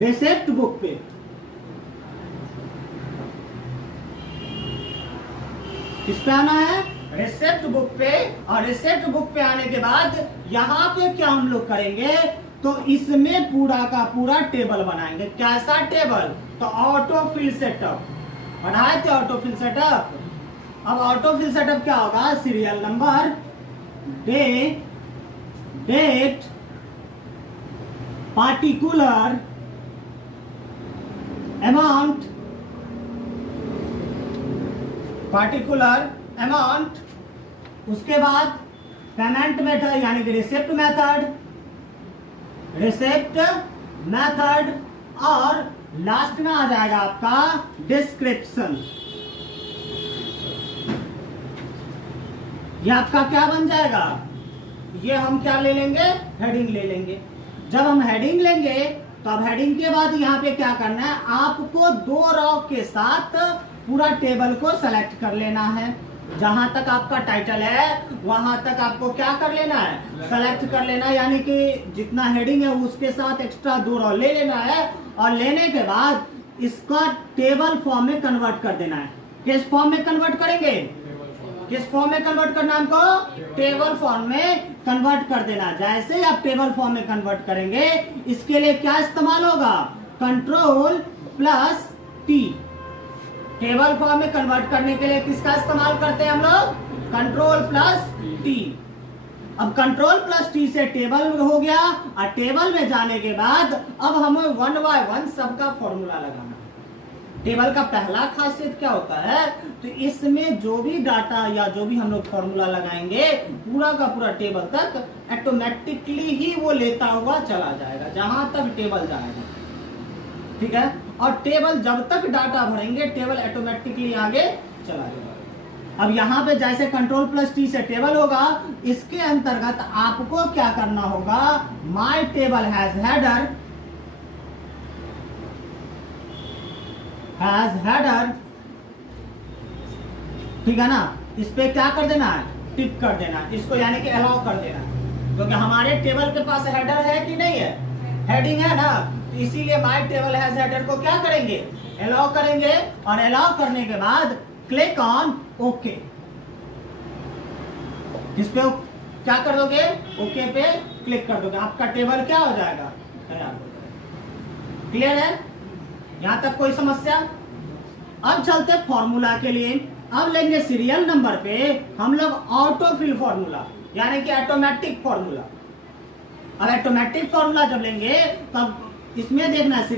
रिसेप्ट book पे किस पे आना है? रिसेप्ट बुक पे। और रिसेप्ट बुक पे आने के बाद यहाँ पे क्या हम लोग करेंगे, तो इसमें पूरा का पूरा टेबल बनाएंगे। कैसा टेबल? तो ऑटोफिल सेटअप बनाए थे, ऑटोफिल सेटअप। अब ऑटोफिल सेटअप क्या होगा? Serial number, day, date, particular, amount, particular amount, उसके बाद पेमेंट मेथड यानी कि रिसिप्ट मेथड, रिसिप्ट मेथड, और लास्ट में आ जाएगा आपका डिस्क्रिप्शन। ये आपका क्या बन जाएगा? ये हम क्या ले लेंगे? हेडिंग ले लेंगे। जब हम हेडिंग लेंगे तो अब हेडिंग के बाद यहाँ पे क्या करना है, आपको 2 रॉ के साथ पूरा टेबल को सेलेक्ट कर लेना है। जहां तक आपका टाइटल है वहां तक आपको क्या कर लेना है? सेलेक्ट कर लेना है। यानी कि जितना हेडिंग है उसके साथ एक्स्ट्रा 2 रॉ ले लेना है, और लेने के बाद इसका टेबल फॉर्म में कन्वर्ट कर देना है। किस फॉर्म में कन्वर्ट करेंगे? किस फॉर्म में कन्वर्ट करना है हमको? टेबल फॉर्म में कन्वर्ट कर देना। जैसे ही आप टेबल फॉर्म में कन्वर्ट करेंगे, इसके लिए क्या इस्तेमाल होगा? Ctrl+T। टेबल फॉर्म में कन्वर्ट करने के लिए किसका इस्तेमाल करते हैं हम लोग? Ctrl+T। अब Ctrl+T से टेबल हो गया, और टेबल में जाने के बाद अब हमें 1 बाय 1 सबका फॉर्मूला लगाना। टेबल का पहला खासियत क्या होता है, तो इसमें जो भी डाटा या जो भी हम लोग फॉर्मूला लगाएंगे, पूरा का पूरा टेबल तक ऑटोमेटिकली ही वो लेता हुआ चला जाएगा जहां तक टेबल जाएगा। ठीक है? और टेबल जब तक डाटा भरेंगे, टेबल ऑटोमेटिकली आगे चला जाएगा। अब यहाँ पे जैसे Ctrl+T से टेबल होगा, इसके अंतर्गत आपको क्या करना होगा? माई table has header, has header, ठीक है ना? इस पे क्या कर देना है? टिक कर देना इसको, यानी कि अलाउ कर देना, क्योंकि हमारे टेबल के पास हेडर है कि नहीं है? हेडिंग है ना, तो इसीलिए माय टेबल हैज हेडर को क्या करेंगे? अलाउ करेंगे। और अलाउ करने के बाद क्लिक ऑन ओके। इस पे क्या कर दोगे? ओके पे क्लिक कर दोगे, आपका टेबल क्या हो जाएगा? तैयार हो जाएगा। क्लियर है? यहां तक कोई समस्या? अब चलते फॉर्मूला के लिए। अब लेंगे सीरियल नंबर पे हम लोग ऑटोफिल फॉर्मूला, यानी कि ऑटोमेटिक फॉर्मूला। अब ऑटोमेटिक फॉर्मूला जब लेंगे तब इसमें देखना है